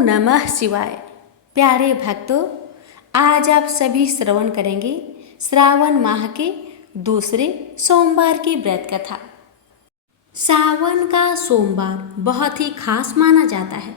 नमः शिवाय। प्यारे भक्तों, आज आप सभी श्रवण करेंगे श्रावण माह के दूसरे सोमवार की व्रत कथा। सावन का सोमवार बहुत ही खास माना जाता है।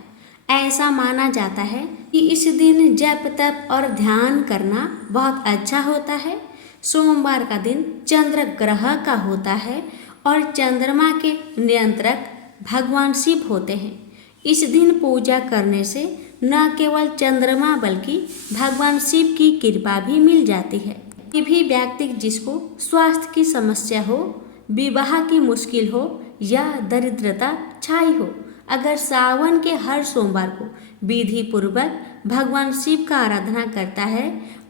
ऐसा माना जाता है कि इस दिन जप तप और ध्यान करना बहुत अच्छा होता है। सोमवार का दिन चंद्र ग्रह का होता है और चंद्रमा के नियंत्रक भगवान शिव होते हैं। इस दिन पूजा करने से न केवल चंद्रमा बल्कि भगवान शिव की कृपा भी मिल जाती है। कोई भी व्यक्ति जिसको स्वास्थ्य की समस्या हो, विवाह की मुश्किल हो या दरिद्रता छाई हो, अगर सावन के हर सोमवार को विधि पूर्वक भगवान शिव का आराधना करता है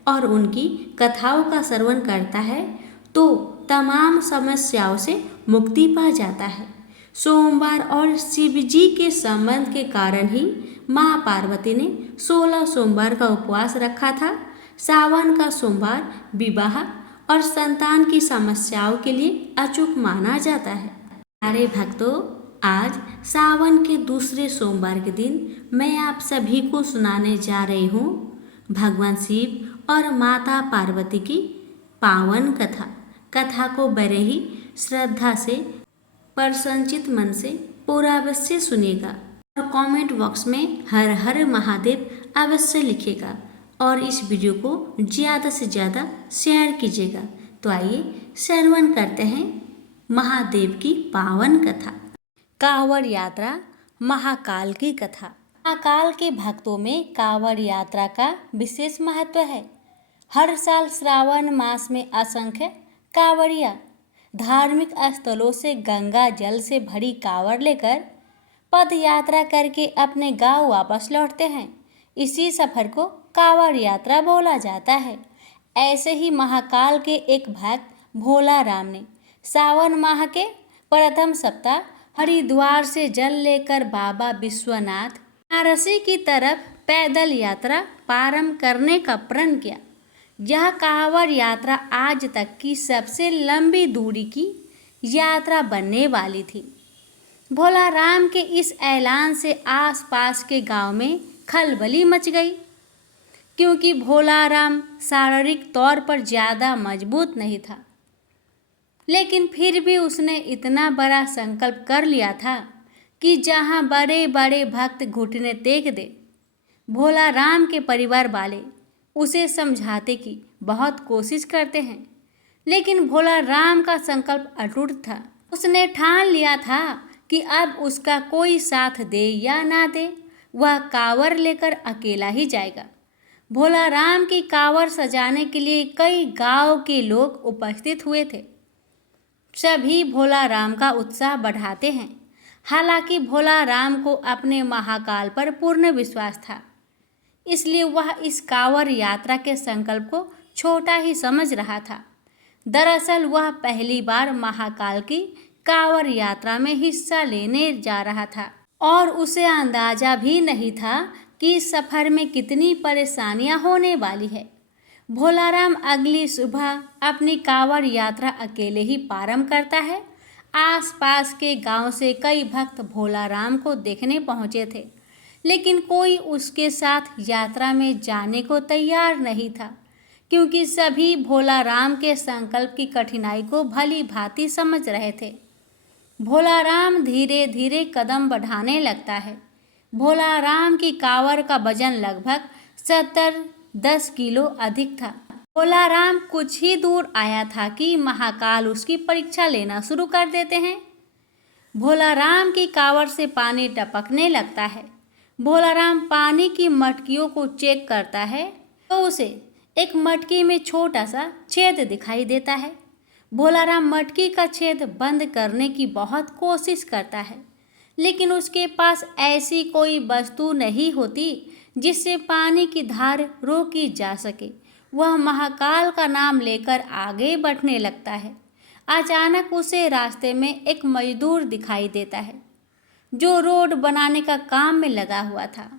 और उनकी कथाओं का श्रवण करता है तो तमाम समस्याओं से मुक्ति पा जाता है। सोमवार और शिव जी के संबंध के कारण ही माँ पार्वती ने 16 सोमवार का उपवास रखा था। सावन का सोमवार विवाह और संतान की समस्याओं के लिए अचूक माना जाता है। प्यारे भक्तों, आज सावन के दूसरे सोमवार के दिन मैं आप सभी को सुनाने जा रही हूँ भगवान शिव और माता पार्वती की पावन कथा। कथा को बड़े ही श्रद्धा से प्रसन्नचित मन से पूरा अवश्य सुनिएगा और कमेंट बॉक्स में हर हर महादेव अवश्य लिखिएगा और इस वीडियो को ज़्यादा से ज़्यादा शेयर कीजिएगा। तो आइए श्रवण करते हैं महादेव की पावन कथा। कांवड़ यात्रा महाकाल की कथा। महाकाल के भक्तों में कांवड़ यात्रा का विशेष महत्व है। हर साल श्रावण मास में असंख्य कांवड़िया धार्मिक स्थलों से गंगा जल से भरी कांवड़ लेकर पद यात्रा करके अपने गांव वापस लौटते हैं। इसी सफर को कांवड़ यात्रा बोला जाता है। ऐसे ही महाकाल के एक भक्त भोला राम ने सावन माह के प्रथम सप्ताह हरिद्वार से जल लेकर बाबा विश्वनाथ वाराणसी की तरफ पैदल यात्रा प्रारंभ करने का प्रण किया। यह कांवड़ यात्रा आज तक की सबसे लंबी दूरी की यात्रा बनने वाली थी। भोला राम के इस ऐलान से आसपास के गांव में खलबली मच गई, क्योंकि भोला राम शारीरिक तौर पर ज़्यादा मजबूत नहीं था, लेकिन फिर भी उसने इतना बड़ा संकल्प कर लिया था कि जहां बड़े बड़े भक्त घुटने टेक दे। भोला राम के परिवार वाले उसे समझाते कि बहुत कोशिश करते हैं, लेकिन भोला राम का संकल्प अटूट था। उसने ठान लिया था कि अब उसका कोई साथ दे या ना दे, वह कांवड़ लेकर अकेला ही जाएगा। भोला राम की कांवड़ सजाने के लिए कई गांव के लोग उपस्थित हुए थे। सभी भोला राम का उत्साह बढ़ाते हैं। हालांकि भोला राम को अपने महाकाल पर पूर्ण विश्वास था, इसलिए वह इस कांवड़ यात्रा के संकल्प को छोटा ही समझ रहा था। दरअसल वह पहली बार महाकाल की कांवड़ यात्रा में हिस्सा लेने जा रहा था और उसे अंदाजा भी नहीं था कि इस सफर में कितनी परेशानियां होने वाली है। भोला राम अगली सुबह अपनी कांवड़ यात्रा अकेले ही प्रारंभ करता है। आसपास के गांव से कई भक्त भोला राम को देखने पहुंचे थे, लेकिन कोई उसके साथ यात्रा में जाने को तैयार नहीं था, क्योंकि सभी भोला राम के संकल्प की कठिनाई को भली भांति समझ रहे थे। भोला राम धीरे धीरे कदम बढ़ाने लगता है। भोला राम की कांवड़ का वजन लगभग 70-10 किलो अधिक था। भोला राम कुछ ही दूर आया था कि महाकाल उसकी परीक्षा लेना शुरू कर देते हैं। भोला राम की कांवड़ से पानी टपकने लगता है। भोला राम पानी की मटकियों को चेक करता है तो उसे एक मटकी में छोटा सा छेद दिखाई देता है। भोला राम मटकी का छेद बंद करने की बहुत कोशिश करता है, लेकिन उसके पास ऐसी कोई वस्तु नहीं होती जिससे पानी की धार रोकी जा सके। वह महाकाल का नाम लेकर आगे बढ़ने लगता है। अचानक उसे रास्ते में एक मजदूर दिखाई देता है जो रोड बनाने का काम में लगा हुआ था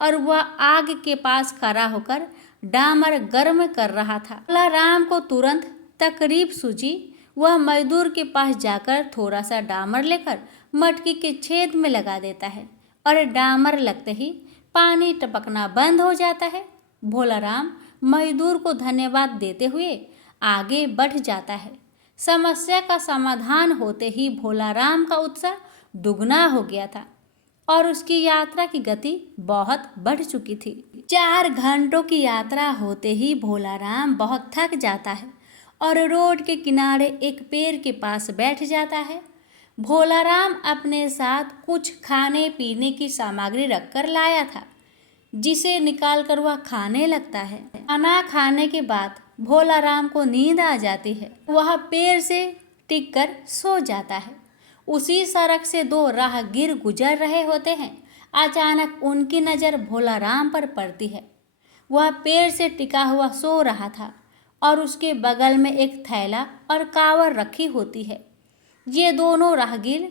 और वह आग के पास खड़ा होकर डामर गर्म कर रहा था। भोला राम को तुरंत तकलीफ सूझी। वह मजदूर के पास जाकर थोड़ा सा डामर लेकर मटकी के छेद में लगा देता है और डामर लगते ही पानी टपकना बंद हो जाता है। भोलाराम मजदूर को धन्यवाद देते हुए आगे बढ़ जाता है। समस्या का समाधान होते ही भोलाराम का उत्साह दुगना हो गया था और उसकी यात्रा की गति बहुत बढ़ चुकी थी। 4 घंटों की यात्रा होते ही भोलाराम बहुत थक जाता है और रोड के किनारे एक पेड़ के पास बैठ जाता है। भोलाराम अपने साथ कुछ खाने पीने की सामग्री रखकर लाया था, जिसे निकालकर वह खाने लगता है। खाना खाने के बाद भोलाराम को नींद आ जाती है। वह पेड़ से टिककर सो जाता है। उसी सड़क से 2 राहगीर गुजर रहे होते हैं। अचानक उनकी नज़र भोलाराम पर पड़ती है। वह पेड़ से टिका हुआ सो रहा था और उसके बगल में एक थैला और कांवर रखी होती है। ये दोनों राहगीर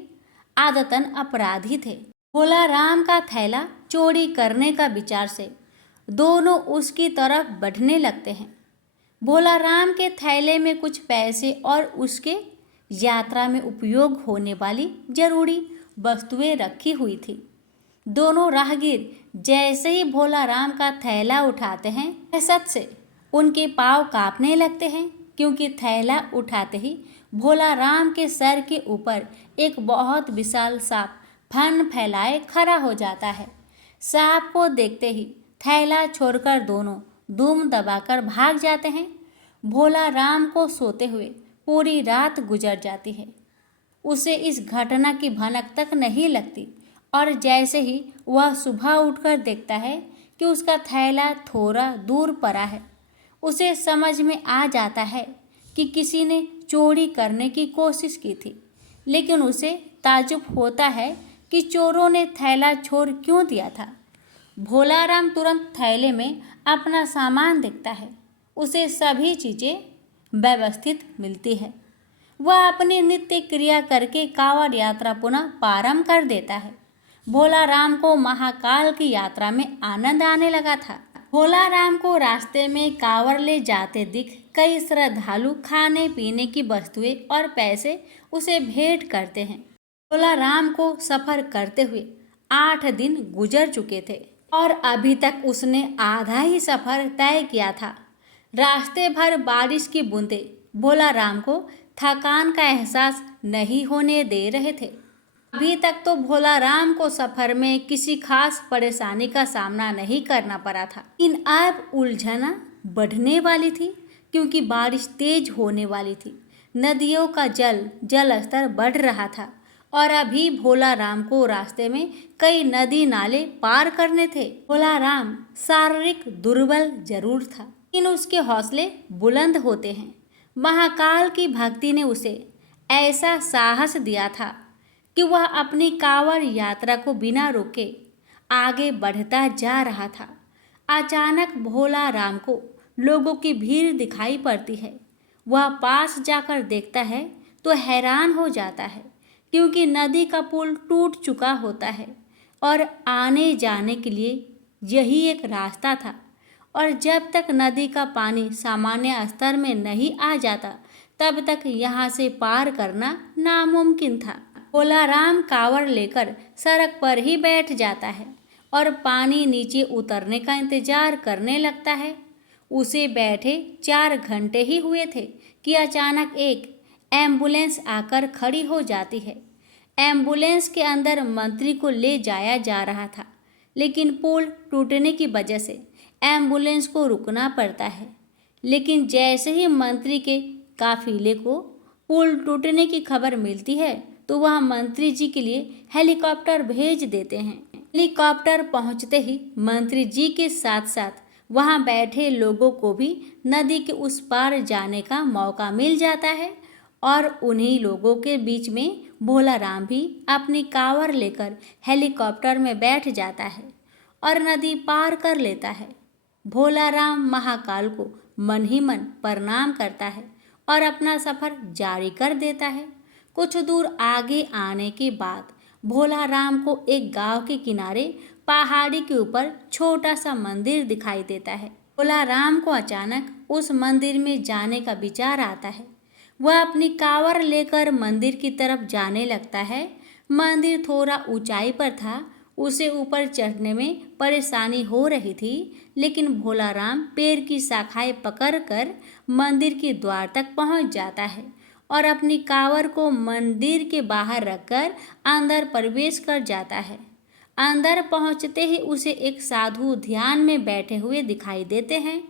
आदतन अपराधी थे। भोलाराम का थैला चोरी करने का विचार से दोनों उसकी तरफ बढ़ने लगते हैं। भोलाराम के थैले में कुछ पैसे और उसके यात्रा में उपयोग होने वाली जरूरी वस्तुएं रखी हुई थी। दोनों राहगीर जैसे ही भोलाराम का थैला उठाते हैं, दहशत से उनके पांव कांपने लगते हैं, क्योंकि थैला उठाते ही भोलाराम के सर के ऊपर एक बहुत विशाल सांप फन फैलाए खड़ा हो जाता है। सांप को देखते ही थैला छोड़कर दोनों दुम दबाकर भाग जाते हैं। भोलाराम को सोते हुए पूरी रात गुजर जाती है। उसे इस घटना की भनक तक नहीं लगती और जैसे ही वह सुबह उठकर देखता है कि उसका थैला थोड़ा दूर पड़ा है, उसे समझ में आ जाता है कि किसी ने चोरी करने की कोशिश की थी। लेकिन उसे ताज्जुब होता है कि चोरों ने थैला छोड़ क्यों दिया था। भोलाराम तुरंत थैले में अपना सामान देखता है। उसे सभी चीज़ें व्यवस्थित मिलती है। वह अपनी नित्य क्रिया करके कांवड़ यात्रा पुनः प्रारंभ कर देता है। भोलाराम को महाकाल की यात्रा में आनंद आने लगा था। भोलाराम को रास्ते में कांवड़ ले जाते दिख कई श्रद्धालु खाने पीने की वस्तुएं और पैसे उसे भेंट करते हैं। भोलाराम को सफर करते हुए 8 दिन गुजर चुके थे और अभी तक उसने आधा ही सफर तय किया था। रास्ते भर बारिश की बूंदें भोलाराम को थकान का एहसास नहीं होने दे रहे थे। अभी तक तो भोलाराम को सफर में किसी खास परेशानी का सामना नहीं करना पड़ा था, लेकिन अब उलझन बढ़ने वाली थी, क्योंकि बारिश तेज होने वाली थी। नदियों का जल स्तर बढ़ रहा था और अभी भोलाराम को रास्ते में कई नदी नाले पार करने थे। भोलाराम शारीरिक दुर्बल जरूर था, लेकिन उसके हौसले बुलंद होते हैं। महाकाल की भक्ति ने उसे ऐसा साहस दिया था कि वह अपनी कांवड़ यात्रा को बिना रोके आगे बढ़ता जा रहा था। अचानक भोलाराम को लोगों की भीड़ दिखाई पड़ती है। वह पास जाकर देखता है तो हैरान हो जाता है, क्योंकि नदी का पुल टूट चुका होता है और आने जाने के लिए यही एक रास्ता था। और जब तक नदी का पानी सामान्य स्तर में नहीं आ जाता, तब तक यहाँ से पार करना नामुमकिन था। भोलाराम कांवड़ लेकर सड़क पर ही बैठ जाता है और पानी नीचे उतरने का इंतजार करने लगता है। उसे बैठे 4 घंटे ही हुए थे कि अचानक एक एम्बुलेंस आकर खड़ी हो जाती है। एम्बुलेंस के अंदर मंत्री को ले जाया जा रहा था, लेकिन पुल टूटने की वजह से एम्बुलेंस को रुकना पड़ता है। लेकिन जैसे ही मंत्री के काफिले को पुल टूटने की खबर मिलती है, तो वह मंत्री जी के लिए हेलीकॉप्टर भेज देते हैं। हेलीकॉप्टर पहुंचते ही मंत्री जी के साथ साथ वहां बैठे लोगों को भी नदी के उस पार जाने का मौका मिल जाता है और उन्हीं लोगों के बीच में भोलाराम भी अपनी कांवड़ लेकर हेलीकॉप्टर में बैठ जाता है और नदी पार कर लेता है। भोलाराम महाकाल को मन ही मन प्रणाम करता है और अपना सफर जारी कर देता है। कुछ दूर आगे आने के बाद भोलाराम को एक गांव के किनारे पहाड़ी के ऊपर छोटा सा मंदिर दिखाई देता है। भोलाराम को अचानक उस मंदिर में जाने का विचार आता है। वह अपनी कांवड़ लेकर मंदिर की तरफ जाने लगता है। मंदिर थोड़ा ऊंचाई पर था। उसे ऊपर चढ़ने में परेशानी हो रही थी, लेकिन भोला राम पेड़ की शाखाएं पकड़कर मंदिर के द्वार तक पहुंच जाता है और अपनी कांवर को मंदिर के बाहर रखकर अंदर प्रवेश कर जाता है। अंदर पहुंचते ही उसे एक साधु ध्यान में बैठे हुए दिखाई देते हैं।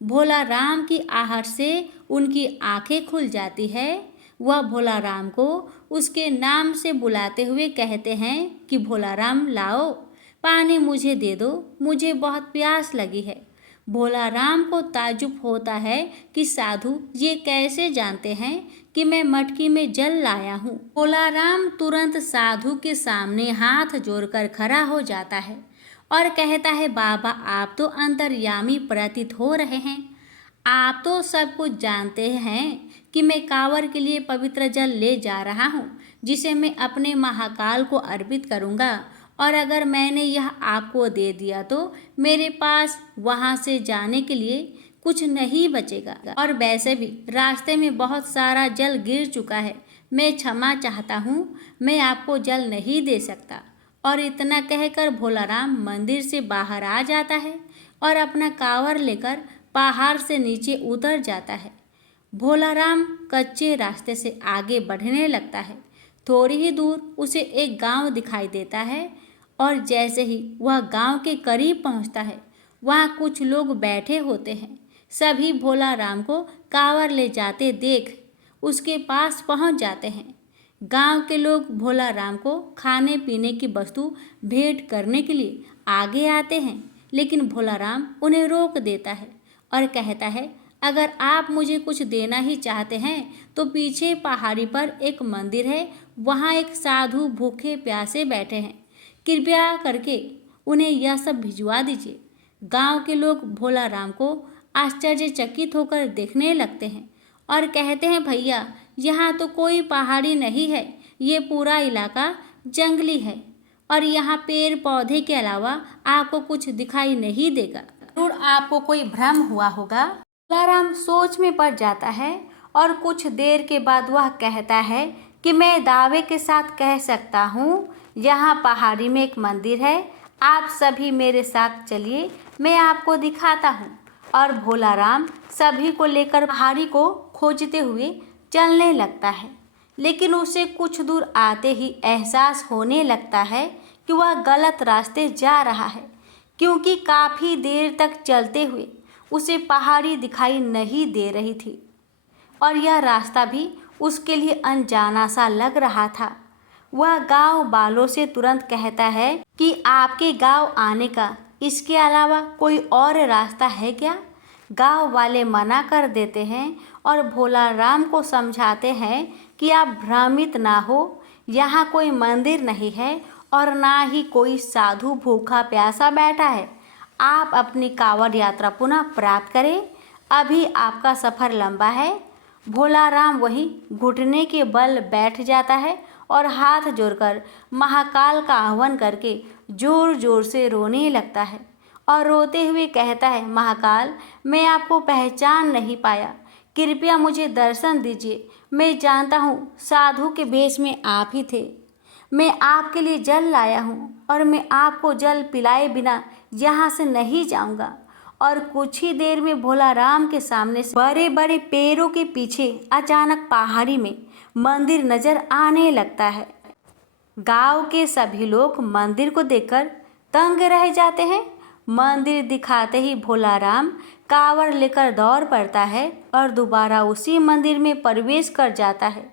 भोला राम की आहट से उनकी आंखें खुल जाती है। वह भोला राम को उसके नाम से बुलाते हुए कहते हैं कि भोला राम लाओ, पानी मुझे दे दो, मुझे बहुत प्यास लगी है। भोला राम को ताज्जुब होता है कि साधु ये कैसे जानते हैं कि मैं मटकी में जल लाया हूँ। भोला राम तुरंत साधु के सामने हाथ जोड़कर खड़ा हो जाता है और कहता है, बाबा आप तो अंतर्यामी प्रतीत हो रहे हैं। आप तो सब कुछ जानते हैं कि मैं कांवर के लिए पवित्र जल ले जा रहा हूँ, जिसे मैं अपने महाकाल को अर्पित करूँगा, और अगर मैंने यह आपको दे दिया तो मेरे पास वहाँ से जाने के लिए कुछ नहीं बचेगा, और वैसे भी रास्ते में बहुत सारा जल गिर चुका है। मैं क्षमा चाहता हूँ, मैं आपको जल नहीं दे सकता। और इतना कहकर भोला राम मंदिर से बाहर आ जाता है और अपना कांवर लेकर पहाड़ से नीचे उतर जाता है। भोला राम कच्चे रास्ते से आगे बढ़ने लगता है। थोड़ी ही दूर उसे एक गांव दिखाई देता है और जैसे ही वह गांव के करीब पहुंचता है, वहां कुछ लोग बैठे होते हैं। सभी भोला राम को कांवर ले जाते देख उसके पास पहुंच जाते हैं। गांव के लोग भोला राम को खाने पीने की वस्तु भेंट करने के लिए आगे आते हैं, लेकिन भोला राम उन्हें रोक देता है और कहता है, अगर आप मुझे कुछ देना ही चाहते हैं तो पीछे पहाड़ी पर एक मंदिर है, वहाँ एक साधु भूखे प्यासे बैठे हैं, कृपया करके उन्हें यह सब भिजवा दीजिए। गांव के लोग भोला राम को आश्चर्यचकित होकर देखने लगते हैं और कहते हैं, भैया यहाँ तो कोई पहाड़ी नहीं है, ये पूरा इलाका जंगली है और यहाँ पेड़ पौधे के अलावा आपको कुछ दिखाई नहीं देगा। जरूर आपको कोई भ्रम हुआ होगा। भोला राम सोच में पड़ जाता है और कुछ देर के बाद वह कहता है कि मैं दावे के साथ कह सकता हूँ, यहाँ पहाड़ी में एक मंदिर है, आप सभी मेरे साथ चलिए, मैं आपको दिखाता हूँ। और भोला राम सभी को लेकर पहाड़ी को खोजते हुए चलने लगता है, लेकिन उसे कुछ दूर आते ही एहसास होने लगता है कि वह गलत रास्ते जा रहा है, क्योंकि काफ़ी देर तक चलते हुए उसे पहाड़ी दिखाई नहीं दे रही थी और यह रास्ता भी उसके लिए अनजाना सा लग रहा था। वह गांव वालों से तुरंत कहता है कि आपके गांव आने का इसके अलावा कोई और रास्ता है क्या? गांव वाले मना कर देते हैं और भोला राम को समझाते हैं कि आप भ्रमित ना हो, यहाँ कोई मंदिर नहीं है और ना ही कोई साधु भूखा प्यासा बैठा है। आप अपनी कांवड़ यात्रा पुनः प्राप्त करें, अभी आपका सफ़र लंबा है। भोला राम वहीं घुटने के बल बैठ जाता है और हाथ जोड़कर महाकाल का आह्वान करके जोर जोर से रोने लगता है और रोते हुए कहता है, महाकाल मैं आपको पहचान नहीं पाया, कृपया मुझे दर्शन दीजिए। मैं जानता हूँ साधु के वेश में आप ही थे। मैं आपके लिए जल लाया हूँ और मैं आपको जल पिलाए बिना यहाँ से नहीं जाऊँगा। और कुछ ही देर में भोला राम के सामने से बड़े बड़े पेड़ों के पीछे अचानक पहाड़ी में मंदिर नजर आने लगता है। गांव के सभी लोग मंदिर को देखकर दंग रह जाते हैं। मंदिर दिखाते ही भोला राम कांवड़ लेकर दौड़ पड़ता है और दोबारा उसी मंदिर में प्रवेश कर जाता है।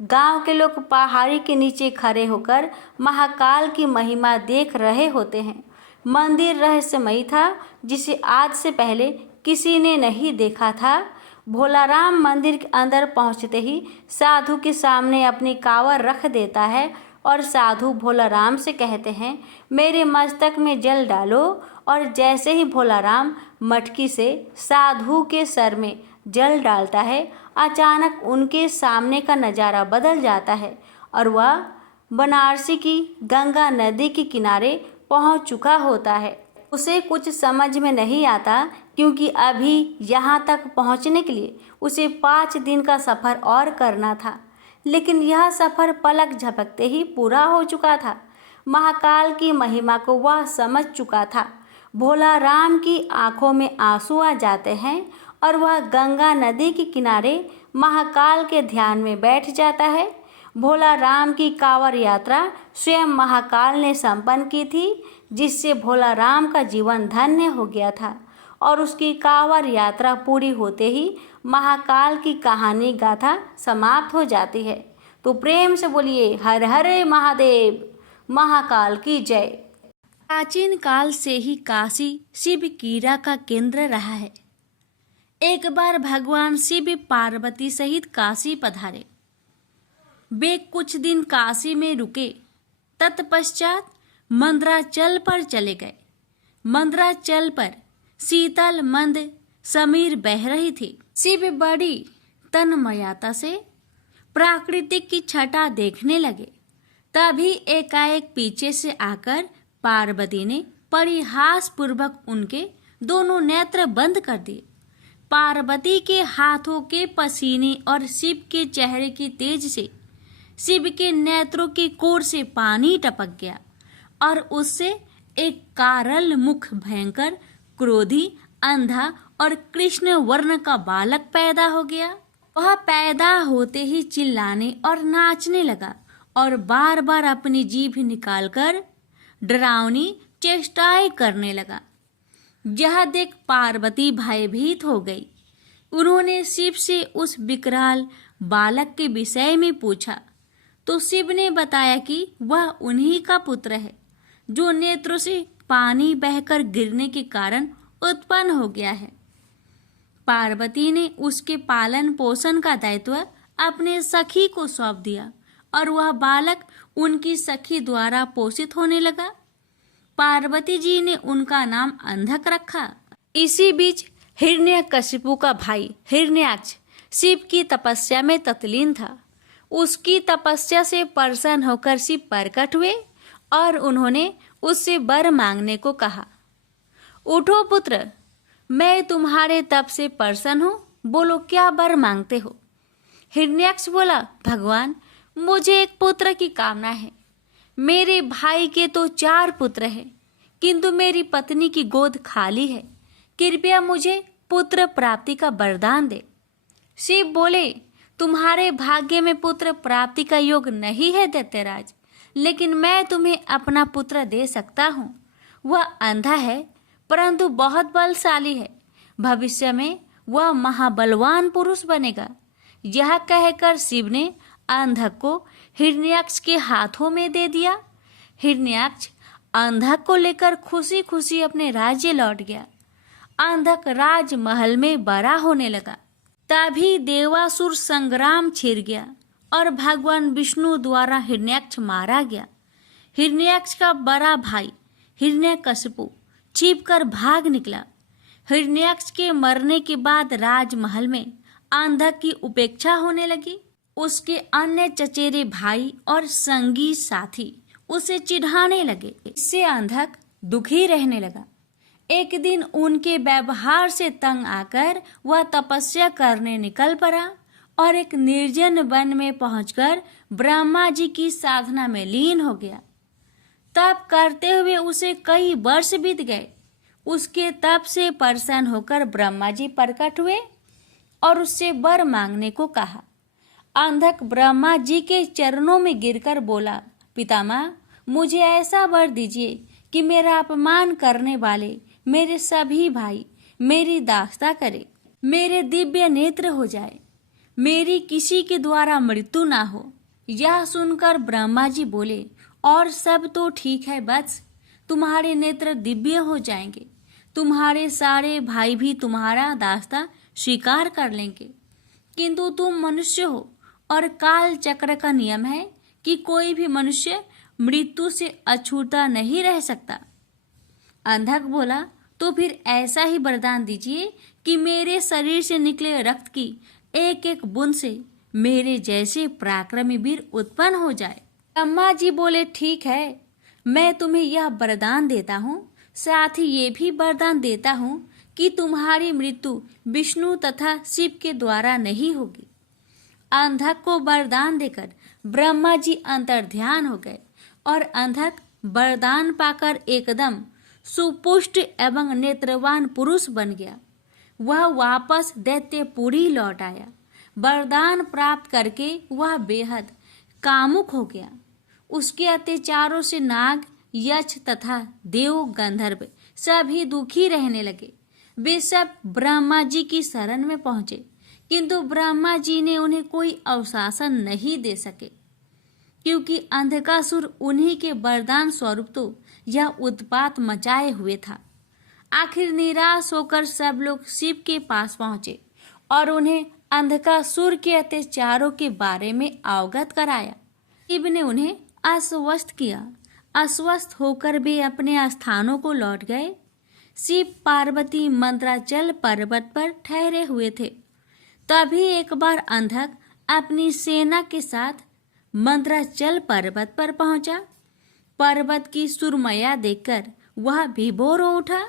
गांव के लोग पहाड़ी के नीचे खड़े होकर महाकाल की महिमा देख रहे होते हैं। मंदिर रहस्यमयी था, जिसे आज से पहले किसी ने नहीं देखा था। भोला राम मंदिर के अंदर पहुंचते ही साधु के सामने अपनी कांवर रख देता है और साधु भोला राम से कहते हैं, मेरे मस्तक में जल डालो। और जैसे ही भोला राम मटकी से साधु के सर में जल डालता है, अचानक उनके सामने का नज़ारा बदल जाता है और वह बनारसी की गंगा नदी के किनारे पहुंच चुका होता है। उसे कुछ समझ में नहीं आता, क्योंकि अभी यहाँ तक पहुँचने के लिए उसे 5 दिन का सफ़र और करना था, लेकिन यह सफ़र पलक झपकते ही पूरा हो चुका था। महाकाल की महिमा को वह समझ चुका था। भोला राम की आंखों में आंसू आ जाते हैं और वह गंगा नदी के किनारे महाकाल के ध्यान में बैठ जाता है। भोला राम की कांवड़ यात्रा स्वयं महाकाल ने संपन्न की थी, जिससे भोला राम का जीवन धन्य हो गया था और उसकी कांवड़ यात्रा पूरी होते ही महाकाल की कहानी गाथा समाप्त हो जाती है। तो प्रेम से बोलिए हर हर महादेव, महाकाल की जय। प्राचीन काल से ही काशी शिव क्रीड़ा का केंद्र रहा है। एक बार भगवान शिव पार्वती सहित काशी पधारे। वे कुछ दिन काशी में रुके। तत्पश्चात मंदराचल पर चले गए। मंदराचल पर शीतल मंद समीर बह रही थी। शिव बड़ी तन्मयता से प्राकृतिक की छटा देखने लगे। तभी एकाएक पीछे से आकर पार्वती ने परिहास पूर्वक उनके दोनों नेत्र बंद कर दिए। पार्वती के हाथों के पसीने और शिव के चेहरे की तेज से शिव के नेत्रों की कोर से पानी टपक गया और उससे एक कारल मुख, भयंकर, क्रोधी, अंधा और कृष्ण वर्ण का बालक पैदा हो गया। वह पैदा होते ही चिल्लाने और नाचने लगा और बार बार अपनी जीभ निकालकर डरावनी चेष्टाएं करने लगा। यह देख पार्वती भयभीत हो गई। उन्होंने शिव से उस विकराल बालक के विषय में पूछा तो शिव ने बताया कि वह उन्हीं का पुत्र है जो नेत्रों से पानी बहकर गिरने के कारण उत्पन्न हो गया है। पार्वती ने उसके पालन पोषण का दायित्व अपने सखी को सौंप दिया और वह बालक उनकी सखी द्वारा पोषित होने लगा। पार्वती जी ने उनका नाम अंधक रखा। इसी बीच हिरण्यकशिपु का भाई हिरण्याक्ष शिव की तपस्या में तत्लीन था। उसकी तपस्या से प्रसन्न होकर शिव प्रकट हुए और उन्होंने उससे वर मांगने को कहा। उठो पुत्र, मैं तुम्हारे तप से प्रसन्न हूँ, बोलो क्या वर मांगते हो। हिरण्याक्ष बोला, भगवान, मुझे एक पुत्र की कामना है। मेरे भाई के तो 4 पुत्र हैं, किंतु मेरी पत्नी की गोद खाली है। कृपया मुझे पुत्र प्राप्ति का वरदान दे। शिव बोले, तुम्हारे भाग्य में पुत्र प्राप्ति का योग नहीं है दैत्यराज, लेकिन मैं तुम्हें अपना पुत्र दे सकता हूँ। वह अंधा है परंतु बहुत बलशाली है। भविष्य में वह महाबलवान पुरुष बनेगा। यह कहकर शिव ने अंधक को हिरण्याक्ष के हाथों में दे दिया। हिरण्याक्ष अंधक को लेकर खुशी खुशी अपने राज्य लौट गया। अंधक राजमहल में बड़ा होने लगा। तभी देवासुर संग्राम छिड़ गया और भगवान विष्णु द्वारा हिरण्याक्ष मारा गया। हिरण्याक्ष का बड़ा भाई हिरण्यकशिपु छिपकर भाग निकला। हिरण्याक्ष के मरने के बाद राजमहल में अंधक की उपेक्षा होने लगी। उसके अन्य चचेरे भाई और संगी साथी उसे चिढ़ाने लगे। इससे अंधक दुखी रहने लगा। एक दिन उनके व्यवहार से तंग आकर वह तपस्या करने निकल पड़ा और एक निर्जन वन में पहुंचकर ब्रह्मा जी की साधना में लीन हो गया। तप करते हुए उसे कई वर्ष बीत गए। उसके तप से प्रसन्न होकर ब्रह्मा जी प्रकट हुए और उससे वर मांगने को कहा। अंधक ब्रह्मा जी के चरणों में गिरकर बोला, पितामह, मुझे ऐसा वर दीजिए कि मेरा अपमान करने वाले मेरे सभी भाई मेरी दास्ता करे, मेरे दिव्य नेत्र हो जाए, मेरी किसी के द्वारा मृत्यु ना हो। यह सुनकर ब्रह्मा जी बोले, और सब तो ठीक है बस, तुम्हारे नेत्र दिव्य हो जाएंगे। तुम्हारे सारे भाई भी तुम्हारा दास्ता स्वीकार कर लेंगे, किंतु तुम मनुष्य हो और काल चक्र का नियम है कि कोई भी मनुष्य मृत्यु से अछूता नहीं रह सकता। अंधक बोला, तो फिर ऐसा ही वरदान दीजिए कि मेरे शरीर से निकले रक्त की एक एक बूंद से मेरे जैसे पराक्रमी वीर उत्पन्न हो जाए। ब्रह्मा जी बोले, ठीक है, मैं तुम्हें यह वरदान देता हूँ, साथ ही ये भी वरदान देता हूँ कि तुम्हारी मृत्यु विष्णु तथा शिव के द्वारा नहीं होगी। अंधक को वरदान देकर ब्रह्मा जी अंतर्ध्यान हो गए और अंधक वरदान पाकर एकदम सुपुष्ट एवं नेत्रवान पुरुष बन गया। वह वापस दैत्यपुरी लौट आया। वरदान प्राप्त करके वह बेहद कामुक हो गया। उसके अत्याचारों से नाग, यक्ष तथा देव, गंधर्व सभी दुखी रहने लगे। वे सब ब्रह्मा जी की शरण में पहुंचे, किंतु ब्रह्मा जी ने उन्हें कोई अवशासन नहीं दे सके, क्योंकि अंधकासुर उन्हीं के वरदान स्वरूप तो यह उत्पात मचाए हुए था। आखिर निराश होकर सब लोग शिव के पास पहुंचे और उन्हें अंधकासुर के अत्याचारों के बारे में अवगत कराया। शिव ने उन्हें आश्वस्त किया। आश्वस्त होकर वे अपने स्थानों को लौट गए। शिव पार्वती मंद्राचल पर्वत पर ठहरे हुए थे। तभी एक बार अंधक अपनी सेना के साथ मंद्राचल पर्वत पर पहुंचा। पर्वत की सुरमया देखकर वह विभोर हो उठा।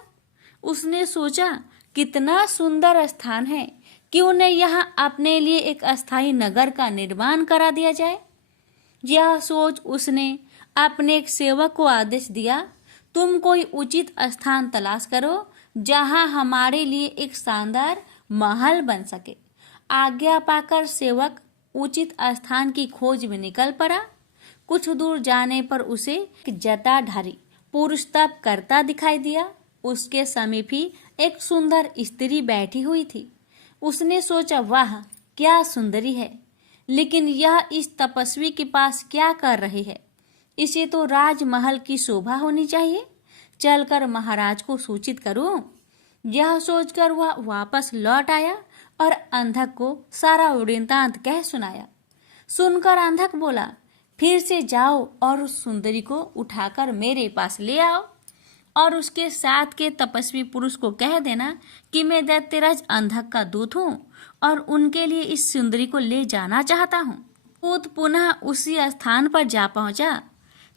उसने सोचा, कितना सुंदर स्थान है, क्यों न यहाँ अपने लिए एक अस्थायी नगर का निर्माण करा दिया जाए। यह सोच उसने अपने एक सेवक को आदेश दिया, तुम कोई उचित स्थान तलाश करो जहाँ हमारे लिए एक शानदार महल बन सके। आज्ञा पाकर सेवक उचित स्थान की खोज में निकल पड़ा। कुछ दूर जाने पर उसे एक जटाधारी पुरुष तप करता दिखाई दिया। उसके समीप ही एक सुंदर स्त्री बैठी हुई थी। उसने सोचा, वाह क्या सुंदरी है, लेकिन यह इस तपस्वी के पास क्या कर रही है। इसे तो राजमहल की शोभा होनी चाहिए। चलकर महाराज को सूचित करूं। यह सोचकर वह वापस लौट आया और अंधक को सारा वृत्तांत कह सुनाया। सुनकर अंधक बोला, फिर से जाओ और उस सुंदरी को उठाकर मेरे पास ले आओ और उसके साथ के तपस्वी पुरुष को कह देना कि मैं दैत्यराज अंधक का दूत हूँ और उनके लिए इस सुंदरी को ले जाना चाहता हूँ। दूत पुनः उसी स्थान पर जा पहुंचा।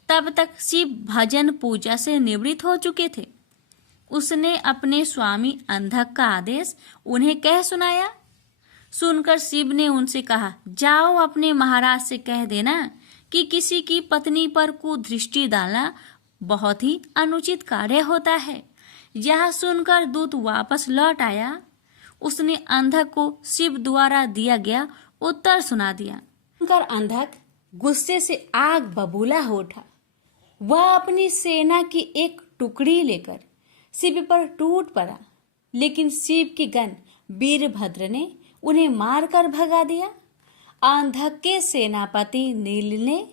तब तक शिव भजन पूजा से निवृत्त हो चुके थे। उसने अपने स्वामी अंधक का आदेश उन्हें कह सुनाया। सुनकर शिव ने उनसे कहा, जाओ अपने महाराज से कह देना कि किसी की पत्नी पर कुदृष्टि डालना बहुत ही अनुचित कार्य होता है। यह सुनकर दूत वापस लौट आया। उसने अंधक को शिव द्वारा दिया गया उत्तर सुना दिया। सुनकर अंधक गुस्से से आग बबूला हो उठा। वह अपनी सेना की एक टुकड़ी लेकर शिव पर टूट पड़ा, लेकिन शिव के गण वीरभद्र ने उन्हें मारकर भगा दिया। अंधक के सेनापति नील ने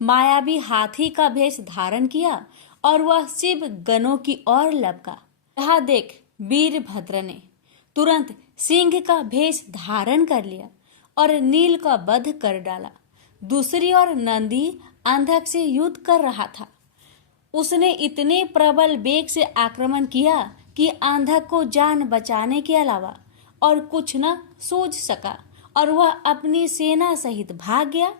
मायावी हाथी का भेष धारण किया और वह शिव गणों की ओर लपका। यह देख वीरभद्र ने तुरंत सिंह का भेष धारण कर लिया और नील का वध कर डाला। दूसरी ओर नंदी अंधक से युद्ध कर रहा था। उसने इतने प्रबल वेग से आक्रमण किया कि अंधक को जान बचाने के अलावा और कुछ न सूझ सका और वह अपनी सेना सहित भाग गया।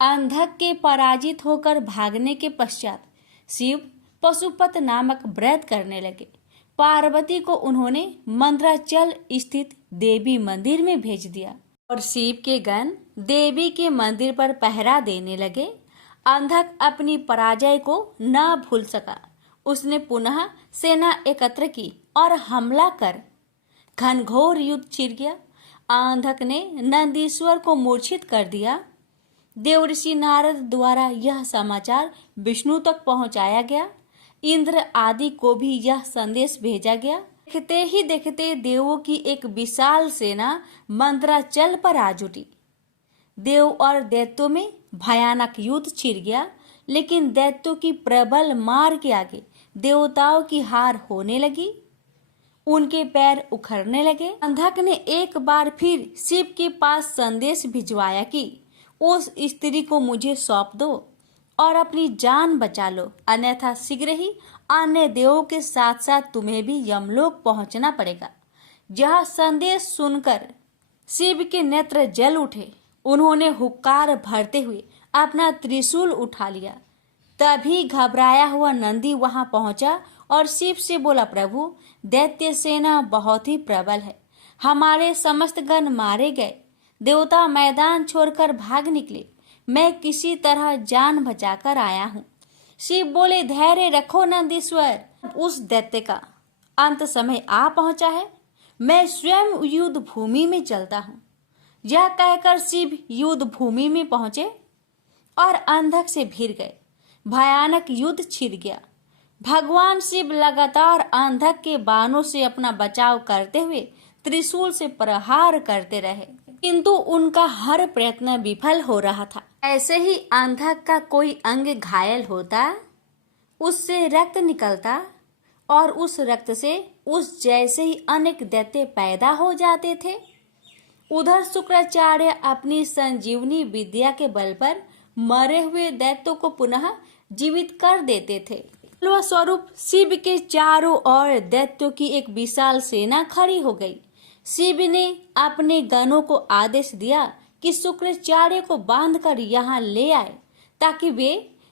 अंधक के पराजित होकर भागने के पश्चात शिव पशुपत नामक व्रत करने लगे। पार्वती को उन्होंने मंद्राचल स्थित देवी मंदिर में भेज दिया और शिव के गण देवी के मंदिर पर पहरा देने लगे। अंधक अपनी पराजय को न भूल सका। उसने पुनः सेना एकत्र की और हमला कर घनघोर युद्ध छिड़ गया। अंधक ने नंदीश्वर को मूर्छित कर दिया। देवर्षि नारद द्वारा यह समाचार विष्णु तक पहुंचाया गया। इंद्र आदि को भी यह संदेश भेजा गया। देखते ही देखते देवों की एक विशाल सेना मंद्राचल पर आ जुटी। देव और दैत्यों में भयानक युद्ध छिड़ गया, लेकिन दैत्यों की प्रबल मार के आगे देवताओं की हार होने लगी। उनके पैर उखड़ने लगे। अंधक ने एक बार फिर शिव के पास संदेश भिजवाया कि उस स्त्री को मुझे सौंप दो और अपनी जान बचा लो, अन्यथा शीघ्र ही अन्य देवों के साथ साथ तुम्हें भी यमलोक पहुंचना पड़ेगा। यह संदेश सुनकर शिव के नेत्र जल उठे। उन्होंने हुक्कार भरते हुए अपना त्रिशूल उठा लिया। तभी घबराया हुआ नंदी वहां पहुंचा और शिव से बोला, प्रभु, दैत्य सेना बहुत ही प्रबल है। हमारे समस्त गण मारे गए। देवता मैदान छोड़कर भाग निकले। मैं किसी तरह जान बचाकर आया हूँ। शिव बोले, धैर्य रखो नंदीश्वर, उस दैत्य का अंत समय आ पहुंचा है। मैं स्वयं युद्ध भूमि में चलता हूँ। यह कहकर शिव युद्ध भूमि में पहुंचे और अंधक से भिड़ गए। भयानक युद्ध छिड़ गया। भगवान शिव लगातार अंधक के बाणों से अपना बचाव करते हुए त्रिशूल से प्रहार करते रहे, किंतु उनका हर प्रयत्न विफल हो रहा था। ऐसे ही अंधक का कोई अंग घायल होता, उससे रक्त निकलता और उस रक्त से उस जैसे ही अनेक दैत्य पैदा हो जाते थे। उधर शुक्राचार्य अपनी संजीवनी विद्या के बल पर मरे हुए दैत्यों को पुनः जीवित कर देते थे। स्वरूप शिव के चारों ओर दैत्यों की एक विशाल सेना खड़ी हो गई। शिव ने अपने गणों को आदेश दिया कि शुक्राचार्य को बांधकर यहाँ ले आए, ताकि वे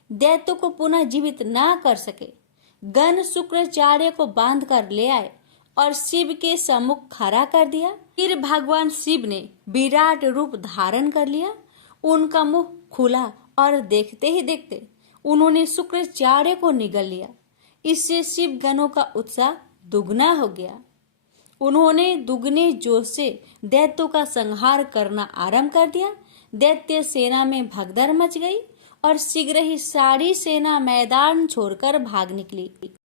दैत्यों को पुनः जीवित ना कर सके। गण शुक्राचार्य को बांधकर ले आए और शिव के सम्मुख खड़ा कर दिया। फिर भगवान शिव ने विराट रूप धारण कर लिया। उनका मुंह खुला और देखते ही देखते उन्होंने शुक्राचार्य को निगल लिया। इससे शिव गणों का उत्साह दुगना हो गया। उन्होंने दुगने जोश से दैत्यों का संहार करना आरंभ कर दिया। दैत्य सेना में भगदड़ मच गई और शीघ्र ही सारी सेना मैदान छोड़कर भाग निकली।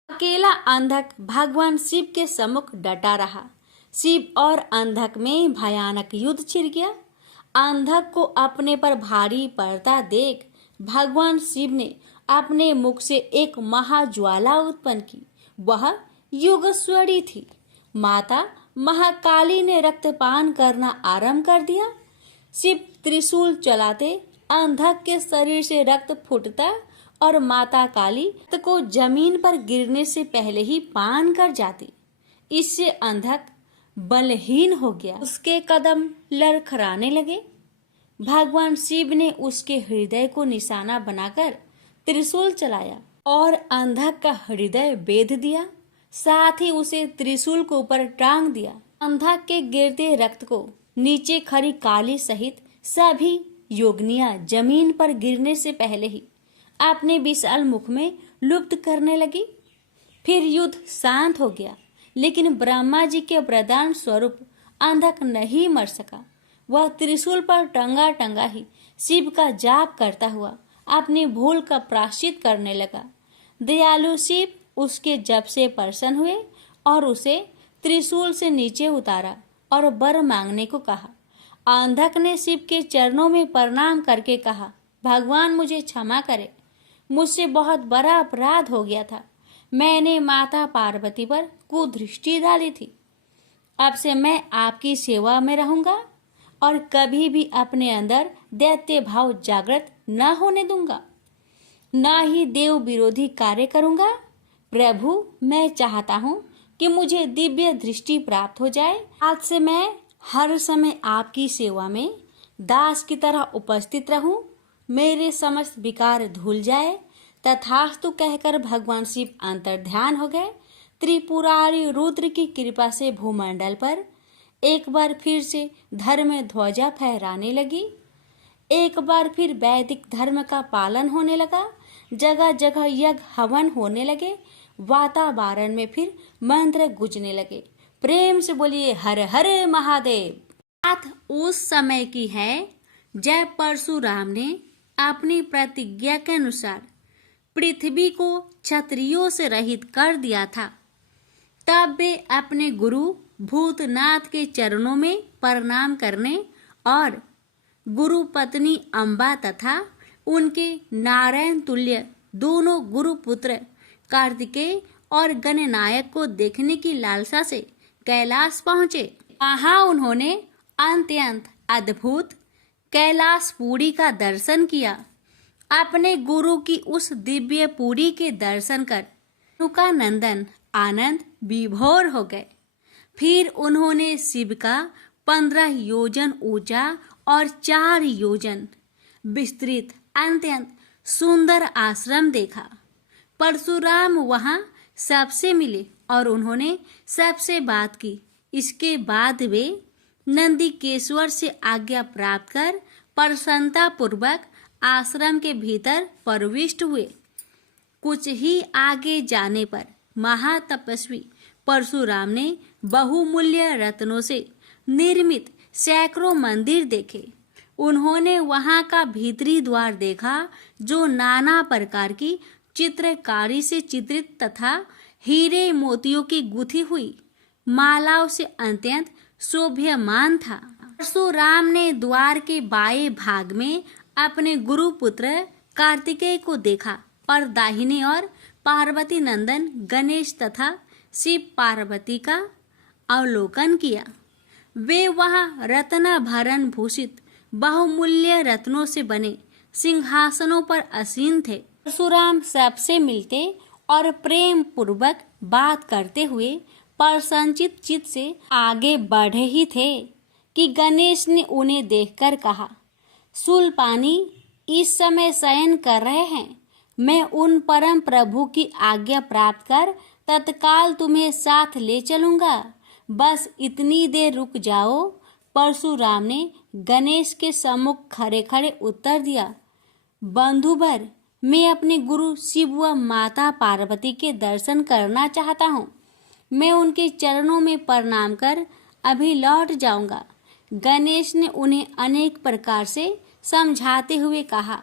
अकेला अंधक भगवान शिव के सम्मुख डटा रहा। शिव और अंधक में भयानक युद्ध छिड़ गया। अंधक को अपने पर भारी पड़ता देख भगवान शिव ने अपने मुख से एक महाज्वाला उत्पन्न की। वह योगेश्वरी थी। माता महाकाली ने रक्तपान करना आरंभ कर दिया। शिव त्रिशूल चलाते अंधक के शरीर से रक्त फूटता और माता काली रक्त को जमीन पर गिरने से पहले ही पान कर जाती। इससे अंधक बलहीन हो गया। उसके कदम लड़खड़ाने लगे। भगवान शिव ने उसके हृदय को निशाना बनाकर त्रिशूल चलाया और अंधक का हृदय बेध दिया। साथ ही उसे त्रिशूल को ऊपर टांग दिया। अंधक के गिरते रक्त को नीचे खड़ी काली सहित सभी योगिनियां जमीन पर गिरने से पहले ही अपने विशाल मुख में लुप्त करने लगी। फिर युद्ध शांत हो गया, लेकिन ब्रह्मा जी के वरदान स्वरूप अंधक नहीं मर सका। वह त्रिशूल पर टंगा टंगा ही शिव का जाप करता हुआ अपनी भूल का प्रायश्चित करने लगा। दयालु शिव उसके जप से प्रसन्न हुए और उसे त्रिशूल से नीचे उतारा और वर मांगने को कहा। अंधक ने शिव के चरणों में प्रणाम करके कहा, भगवान मुझे क्षमा करे, मुझसे बहुत बड़ा अपराध हो गया था। मैंने माता पार्वती पर कुदृष्टि डाली थी। अब से मैं आपकी सेवा में रहूंगा और कभी भी अपने अंदर दैत्य भाव जागृत न होने दूंगा, न ही देव विरोधी कार्य करूंगा। प्रभु, मैं चाहता हूँ कि मुझे दिव्य दृष्टि प्राप्त हो जाए। आज से मैं हर समय आपकी सेवा में दास की तरह उपस्थित रहूं। मेरे समस्त विकार धुल जाए। तथास्तु कहकर भगवान शिव अंतर्ध्यान हो गए। त्रिपुरारी रुद्र की कृपा से भूमंडल पर एक बार फिर से धर्म ध्वजा फहराने लगी। एक बार फिर वैदिक धर्म का पालन होने लगा। जगह जगह यज्ञ हवन होने लगे। वातावरण में फिर मंत्र गूंजने लगे। प्रेम से बोलिए हर हर महादेव। बात उस समय की है जब परशुराम ने अपनी प्रतिज्ञा के अनुसार पृथ्वी को क्षत्रियों से रहित कर दिया था। तब वे अपने गुरु भूतनाथ के चरणों में प्रणाम करने और गुरु पत्नी अम्बा तथा उनके नारायण तुल्य दोनों गुरु पुत्र कार्तिकेय और गणनायक को देखने की लालसा से कैलाश पहुंचे। वहां उन्होंने अत्यंत अद्भुत कैलाशपुरी का दर्शन किया। अपने गुरु की उस दिव्य पुरी के दर्शन कर उनका नंदन आनंद विभोर हो गए। फिर उन्होंने शिव का 15 योजन ऊंचा और 4 योजन विस्तृत अत्यंत सुंदर आश्रम देखा। परशुराम वहां सबसे मिले और उन्होंने सबसे बात की। इसके बाद वे नंदीकेश्वर से आज्ञा प्राप्त कर प्रसन्नता पूर्वक आश्रम के भीतर प्रविष्ट हुए। कुछ ही आगे जाने पर महातपस्वी परशुराम ने बहुमूल्य रत्नों से निर्मित सैकड़ों मंदिर देखे। उन्होंने वहां का भीतरी द्वार देखा जो नाना प्रकार की चित्रकारी से चित्रित तथा हीरे मोतियों की गुथी हुई मालाओं से अत्यंत शोभ्यमान था। परशुराम ने द्वार के बाएं भाग में अपने गुरुपुत्र कार्तिकेय को देखा और दाहिने ओर पार्वती नंदन गणेश तथा शिव पार्वती का अवलोकन किया। वे वहां रत्न भरण भूषित बहुमूल्य रत्नों से बने सिंहासनों पर आसीन थे। परशुराम सबसे मिलते और प्रेम पूर्वक बात करते हुए प्रसन्नचित चित्त से आगे बढ़े ही थे कि गणेश ने उन्हें देखकर कहा, शूलपाणी इस समय शयन कर रहे हैं। मैं उन परम प्रभु की आज्ञा प्राप्त कर तत्काल तुम्हें साथ ले चलूंगा। बस इतनी देर रुक जाओ। परशुराम ने गणेश के सम्मुख खड़े खड़े उत्तर दिया, बंधुवर, मैं अपने गुरु शिव व माता पार्वती के दर्शन करना चाहता हूँ। मैं उनके चरणों में प्रणाम कर अभी लौट जाऊंगा। गणेश ने उन्हें अनेक प्रकार से समझाते हुए कहा,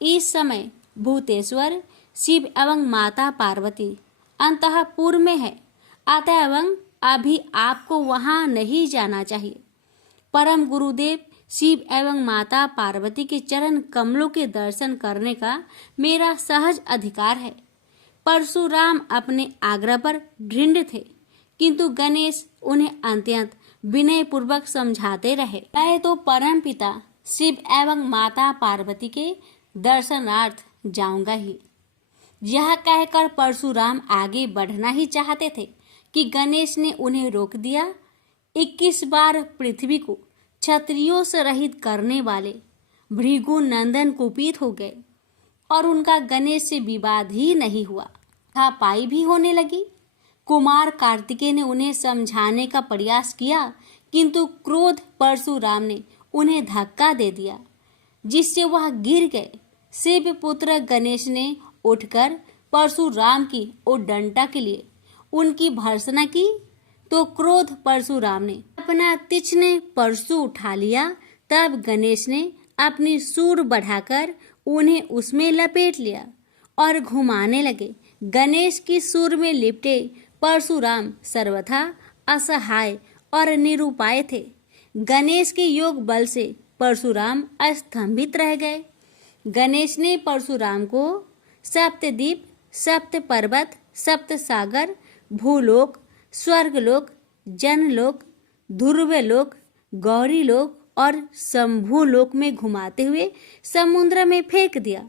इस समय भूतेश्वर शिव एवं माता पार्वती अंतःपुर में है, अतएव अभी आपको वहां नहीं जाना चाहिए। परम गुरुदेव शिव एवं माता पार्वती के चरण कमलों के दर्शन करने का मेरा सहज अधिकार है। परशुराम अपने आग्रह पर दृढ़ थे, किंतु गणेश उन्हें अत्यंत विनय पूर्वक समझाते रहे। मैं तो परम पिता शिव एवं माता पार्वती के दर्शनार्थ जाऊंगा ही। यह कहकर परशुराम आगे बढ़ना ही चाहते थे कि गणेश ने उन्हें रोक दिया। 21 बार पृथ्वी को क्षत्रियों से रहित करने वाले भृगु नंदन कुपित हो गए और उनका गणेश से विवाद ही नहीं हुआ, हाथापाई भी होने लगी। कुमार कार्तिकेय ने उन्हें समझाने का प्रयास किया, किंतु क्रोध परशुराम ने उन्हें धक्का दे दिया, जिससे वह गिर गए। शिव पुत्र गणेश ने उठकर परशुराम की उद्दंडता के लिए उनकी भर्त्सना की, तो क्रोध परशुराम ने अपना तीक्ष्ण परशु उठा लिया। तब गणेश ने अपनी सूंड बढ़ाकर उन्हें उसमें लपेट लिया और घुमाने लगे। गणेश की सूंड में लिपटे परशुराम सर्वथा असहाय और निरुपाय थे। गणेश के योग बल से परशुराम अस्तंभित रह गए। गणेश ने परशुराम को सप्तद्वीप, सप्त पर्वत, सप्त सागर, भूलोक, स्वर्गलोक, जनलोक, ध्रुवलोक, गौरीलोक और शंभुलोक में घुमाते हुए समुद्र में फेंक दिया।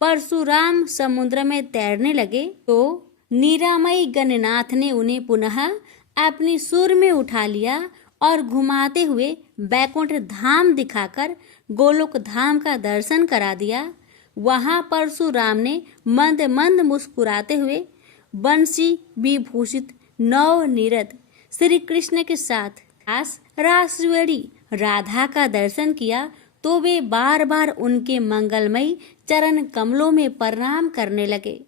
परशुराम समुद्र में तैरने लगे तो निरामयी गणनाथ ने उन्हें पुनः अपनी सूंड में उठा लिया और घुमाते हुए बैकुंठ धाम दिखाकर गोलोक धाम का दर्शन करा दिया। वहां परशुराम ने मंद मंद मुस्कुराते हुए बंसी विभूषित नवनीरद श्री कृष्ण के साथ रासवेड़ी राधा का दर्शन किया, तो वे बार बार उनके मंगलमयी चरण कमलों में प्रणाम करने लगे।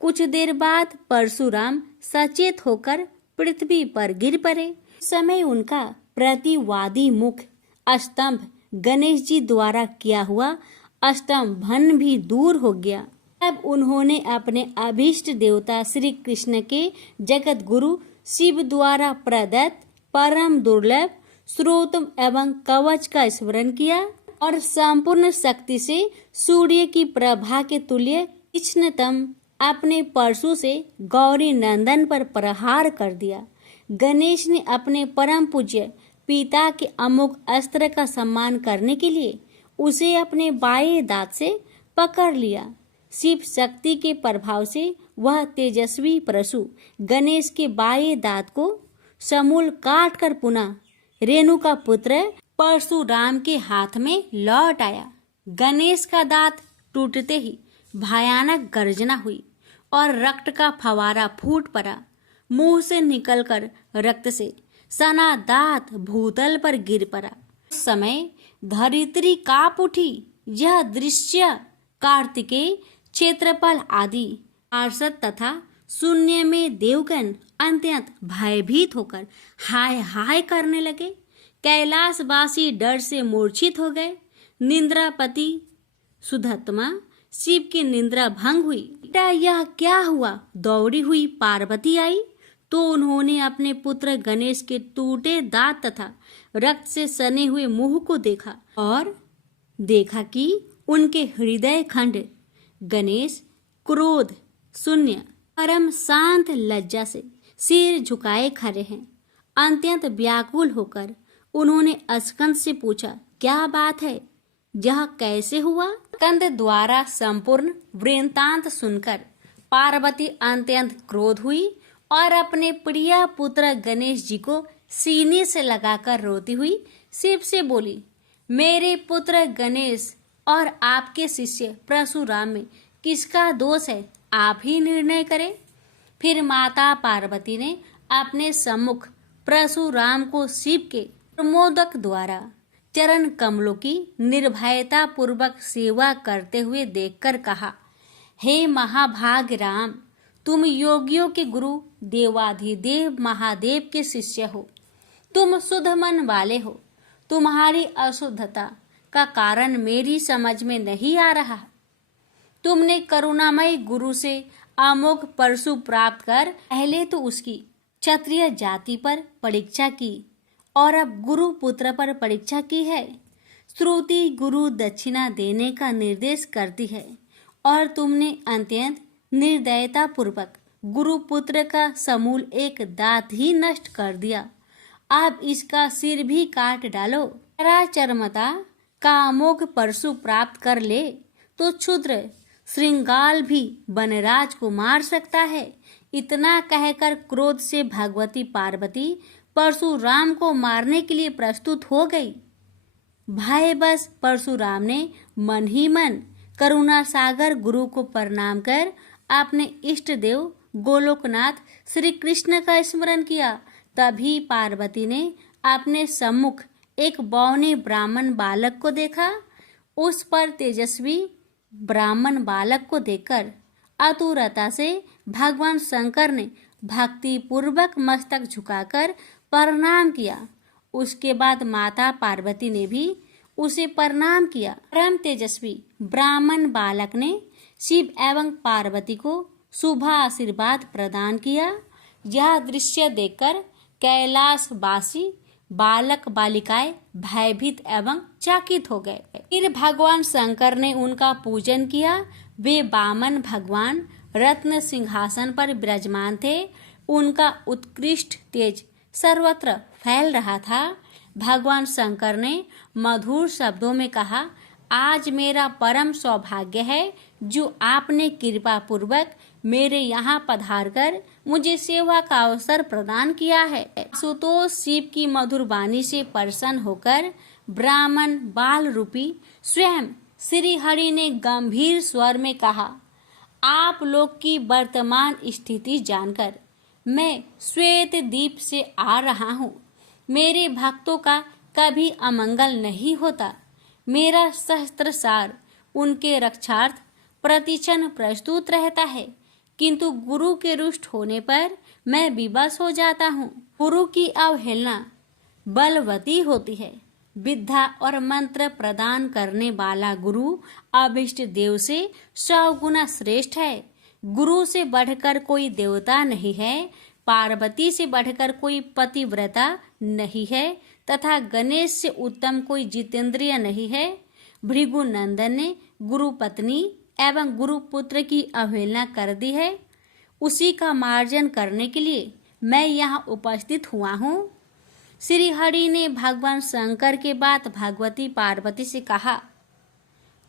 कुछ देर बाद परशुराम सचेत होकर पृथ्वी पर गिर पड़े। समय उनका प्रतिवादी मुख स्तंभ गणेश जी द्वारा किया हुआ स्तंभन भी दूर हो गया। तब उन्होंने अपने अभीष्ट देवता श्री कृष्ण के जगत गुरु शिव द्वारा प्रदत्त परम दुर्लभ स्रोत एवं कवच का स्मरण किया और संपूर्ण शक्ति से सूर्य की प्रभा के तुल्य तीक्ष्णतम अपने परशु से गौरी नंदन पर प्रहार कर दिया। गणेश ने अपने परम पूज्य पिता के अमोघ अस्त्र का सम्मान करने के लिए उसे अपने बाएं दांत से पकड़ लिया। शिव शक्ति के प्रभाव से वह तेजस्वी परशु गणेश के बाएं दांत को समूल काट कर पुनः रेणु का पुत्र परशुराम के हाथ में लौट आया। गणेश का दांत टूटते ही भयानक गर्जना हुई और रक्त का फवारा फूट पड़ा। मुंह से निकलकर रक्त से सना दांत भूतल पर गिर पड़ा। उस समय धरित्री कांप उठी। यह दृश्य कार्तिकेय, क्षेत्रपाल आदि पार्षद तथा शून्य में देवगण अत्यंत भयभीत होकर हाय हाय करने लगे। कैलाशवासी डर से मूर्छित हो गए। निंद्रापति सुधत्मा शिव की निंद्रा भंग हुई। बेटा यह क्या हुआ? दौड़ी हुई पार्वती आई तो उन्होंने अपने पुत्र गणेश के टूटे दांत तथा रक्त से सने हुए मुंह को देखा और देखा कि उनके हृदय खंड गणेश क्रोध शून्य परम शांत लज्जा से सिर झुकाए खड़े हैं। अत्यंत व्याकुल होकर उन्होंने स्कंद से पूछा, क्या बात है? यह कैसे हुआ? स्कंद द्वारा संपूर्ण वृत्तांत सुनकर पार्वती अत्यंत क्रोध हुई और अपने प्रिय पुत्र गणेश जी को सीने से लगाकर रोती हुई शिव से बोली, मेरे पुत्र गणेश और आपके शिष्य परशुराम में किसका दोष है? आप ही निर्णय करें। फिर माता पार्वती ने अपने सम्मुख परशुराम को शिव के प्रमोदक द्वारा चरण कमलों की निर्भयता पूर्वक सेवा करते हुए देखकर कहा, हे महाभाग राम, तुम योगियों के गुरु देवाधिदेव महादेव के शिष्य हो। तुम शुद्ध मन वाले हो। तुम्हारी अशुद्धता का कारण मेरी समझ में नहीं आ रहा। तुमने करुणामय गुरु से अमोघ परशु प्राप्त कर पहले तो उसकी क्षत्रिय जाति पर परीक्षा की और अब गुरु पुत्र पर परीक्षा की है। श्रुति गुरु दक्षिणा देने का निर्देश करती है और तुमने अत्यंत निर्दयता पूर्वक गुरु पुत्र का समूल एक दांत ही नष्ट कर दिया। अब इसका सिर भी काट डालो। चरमता का अमोघ परशु प्राप्त कर ले तो क्षुद्र श्रृंगाल भी वनराज को मार सकता है। इतना कहकर क्रोध से भगवती पार्वती परशुराम को मारने के लिए प्रस्तुत हो गई। भय बस परशुराम ने मन ही मन करुणा सागर गुरु को प्रणाम कर अपने इष्ट देव गोलोकनाथ श्री कृष्ण का स्मरण किया। तभी पार्वती ने अपने सम्मुख एक बौने ब्राह्मण बालक को देखा। उस पर तेजस्वी ब्राह्मण बालक को देखकर आतुरता से भगवान शंकर ने भक्ति पूर्वक मस्तक झुकाकर प्रणाम किया। उसके बाद माता पार्वती ने भी उसे प्रणाम किया। परम तेजस्वी ब्राह्मण बालक ने शिव एवं पार्वती को शुभ आशीर्वाद प्रदान किया। यह दृश्य देखकर कैलाशवासी बालक बालिकाएं भयभीत एवं चकित हो गए। फिर भगवान शंकर ने उनका पूजन किया। वे वामन भगवान रत्न सिंहासन पर विराजमान थे। उनका उत्कृष्ट तेज सर्वत्र फैल रहा था। भगवान शंकर ने मधुर शब्दों में कहा, आज मेरा परम सौभाग्य है जो आपने कृपा पूर्वक मेरे यहाँ पधार कर मुझे सेवा का अवसर प्रदान किया है। सुतोष शिव की मधुर वाणी से प्रसन्न होकर ब्राह्मण बाल रूपी स्वयं श्री हरि ने गंभीर स्वर में कहा, आप लोग की वर्तमान स्थिति जानकर मैं श्वेत द्वीप से आ रहा हूँ। मेरे भक्तों का कभी अमंगल नहीं होता। मेरा सहस्त्र सार उनके रक्षार्थ प्रतिक्षण प्रस्तुत रहता है, किंतु गुरु के रुष्ट होने पर मैं विवश हो जाता हूँ। गुरु की अवहेलना बलवती होती है। विद्या और मंत्र प्रदान करने वाला गुरु अभिष्ट देव से 100 गुना श्रेष्ठ है। गुरु से बढ़कर कोई देवता नहीं है, पार्वती से बढ़कर कोई पतिव्रता नहीं है तथा गणेश से उत्तम कोई जितेंद्रिय नहीं है। भृगु नंदन ने गुरु पत्नी एवं गुरु पुत्र की अवहेलना कर दी है। उसी का मार्जन करने के लिए मैं यहाँ उपस्थित हुआ हूँ। श्री हरि ने भगवान शंकर के बाद भगवती पार्वती से कहा,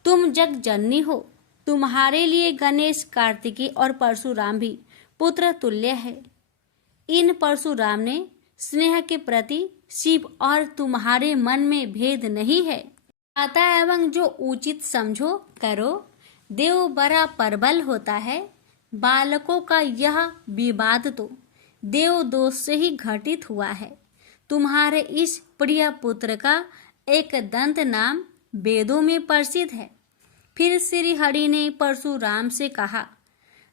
तुम जग जननी हो। तुम्हारे लिए गणेश, कार्तिकेय और परशुराम भी पुत्र तुल्य है। इन परशुराम ने स्नेह के प्रति शिव और तुम्हारे मन में भेद नहीं है। अतः एवं जो उचित समझो करो। देव बड़ा प्रबल होता है। बालकों का यह विवाद तो देव दोष से ही घटित हुआ है। तुम्हारे इस प्रिय पुत्र का एक दंत नाम वेदों में प्रसिद्ध है। फिर श्री हरि ने परशुराम से कहा,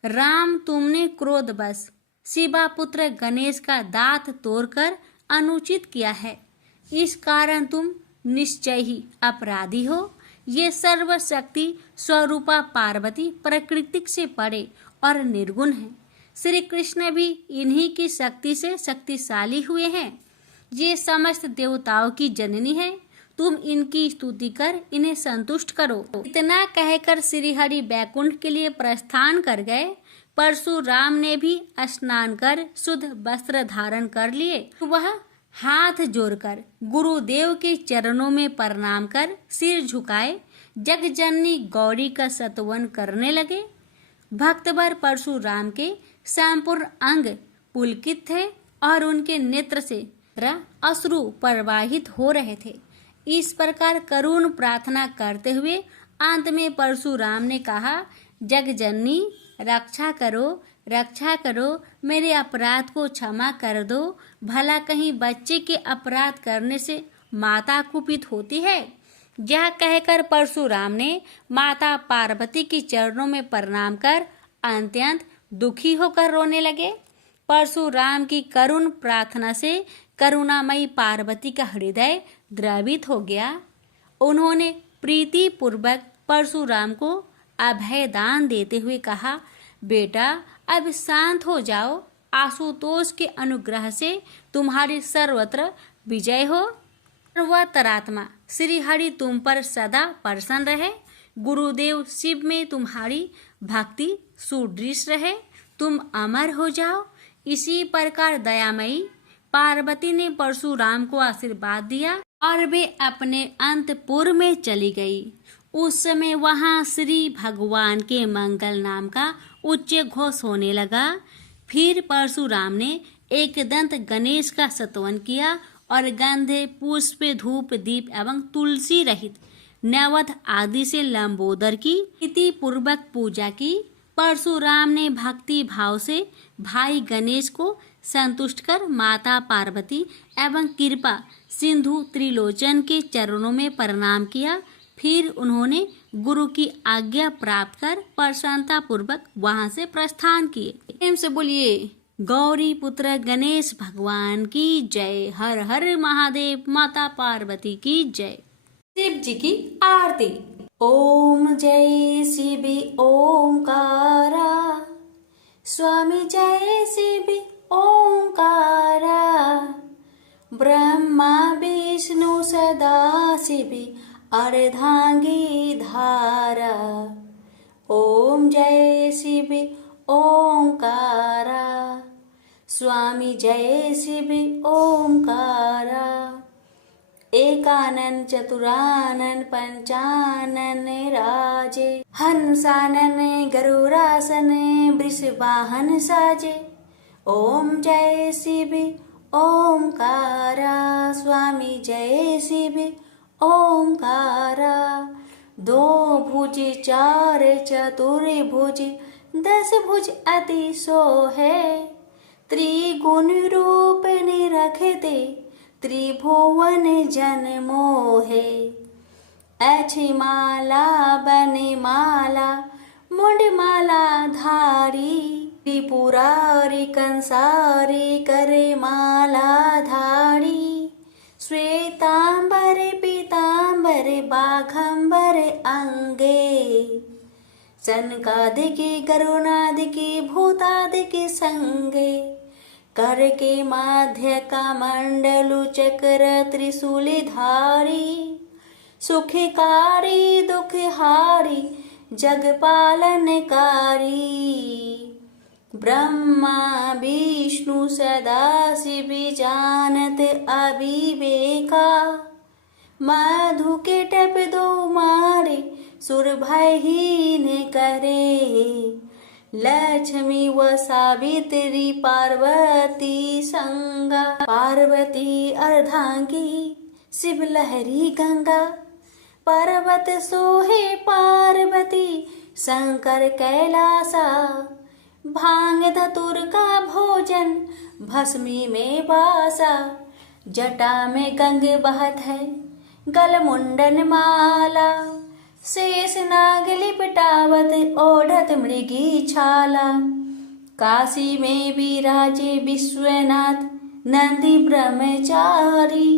राम, तुमने क्रोधवश शिवा पुत्र गणेश का दांत तोड़कर अनुचित किया है। इस कारण तुम निश्चय ही अपराधी हो। ये सर्वशक्ति स्वरूपा पार्वती प्रकृति से परे और निर्गुण है। श्री कृष्ण भी इन्हीं की शक्ति से शक्तिशाली हुए हैं। ये समस्त देवताओं की जननी है। तुम इनकी स्तुति कर इन्हें संतुष्ट करो। इतना कहकर श्री हरि बैकुंठ के लिए प्रस्थान कर गए। परशुराम ने भी स्नान कर शुद्ध वस्त्र धारण कर लिए। वह हाथ जोड़कर गुरुदेव के चरणों में प्रणाम कर सिर झुकाए जगजननी गौरी का स्तवन करने लगे। भक्तवर परशुराम के संपूर्ण अंग पुलकित थे और उनके नेत्र से अश्रु प्रवाहित हो रहे थे। इस प्रकार करुण प्रार्थना करते हुए अंत में परशुराम ने कहा, जगजननी रक्षा करो, मेरे अपराध को क्षमा कर दो। भला कहीं बच्चे के अपराध करने से माता कुपित होती है। यह कहकर परशुराम ने माता पार्वती के चरणों में प्रणाम कर अत्यंत दुखी होकर रोने लगे। परशुराम की करुण प्रार्थना से करुणामयी पार्वती का हृदय द्रवित हो गया। उन्होंने प्रीति पूर्वक परशुराम को अभय दान देते हुए कहा, बेटा अब शांत हो जाओ। आशुतोष के अनुग्रह से तुम्हारी सर्वत्र विजय हो। सर्वतरात्मा श्री हरि तुम पर सदा प्रसन्न रहे। गुरुदेव शिव में तुम्हारी भक्ति सुदृढ़ रहे। तुम अमर हो जाओ। इसी प्रकार दयामयी पार्वती ने परशुराम को आशीर्वाद दिया और वे अपने अंतपुर में चली गई। उस समय वहां श्री भगवान के मंगल नाम का उच्च घोष होने लगा। फिर परशुराम ने एकदंत गणेश का स्तवन किया और गंधे, पुष्प, धूप, दीप एवं तुलसी रहित नैवेद्य आदि से लंबोदर की प्रीति पूर्वक पूजा की। परशुराम ने भक्ति भाव से भाई गणेश को संतुष्ट कर माता पार्वती एवं कृपा सिंधु त्रिलोचन के चरणों में प्रणाम किया। फिर उन्होंने गुरु की आज्ञा प्राप्त कर प्रसन्नता पूर्वक वहां से प्रस्थान किए। प्रेम से बोलिए गौरी पुत्र गणेश भगवान की जय। हर हर महादेव। माता पार्वती की जय। शिव जी की आरती। ओम जय शिव ओंकारा, स्वामी जय शिव ओंकारा, ब्रह्मा विष्णु सदा शिव अर्धांगी धारा। ओम जय शिव ओंकारा, स्वामी जय शिव ओंकारा। एकानन चतुरानन पंचानन राजे, हंसानन गरुरासन वृषवाहन साजे। ओम जय शिव ओंकारा, स्वामी जय शिव ओंकारा। दो भुज चार चतुर्भुज, 10 भुज अति सोहे। त्रिगुण रूप निरखते, त्रिभुवन जन मोहे। अच्छी माला बने माला, मुंड माला धारी। त्रिपुरारी कंसारी करे माला धारी। श्वेतांबर पीतांबर बाघंबर अंगे। सनकादिकी गरुणादिकी भूतादिकी संगे। कर के माध्य का मंडलु चक्र त्रिशूली धारी। सुखकारी दुखहारी जगपालनकारी। ब्रह्मा विष्णु सदा शिव जानत अविवेका। मधु के टप दो मारे, सुर भयहीन करे। लक्ष्मी व सावित्री पार्वती संगा। पार्वती अर्धांगी, शिव लहरी गंगा। पर्वत सोहे पार्वती, शंकर कैलासा। भांग धतुर का भोजन, भस्मी में वासा। जटा में गंग बहत है, गल मुंडन माला। शेष नाग लिपटावत ओढ़त मृगी छाला। काशी में विराजे विश्वनाथ नंदी ब्रह्मचारी।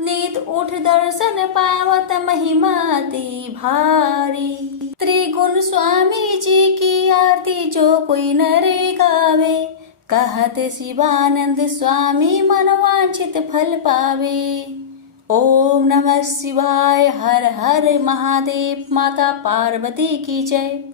नीत उठ दर्शन पावत महिमा अति भारी। त्रिगुण स्वामी जी की आरती जो कोई नरे गावे। कहत शिवानंद स्वामी मनवांछित फल पावे। ओम नमः शिवाय। हर हर महादेव। माता पार्वती की जय।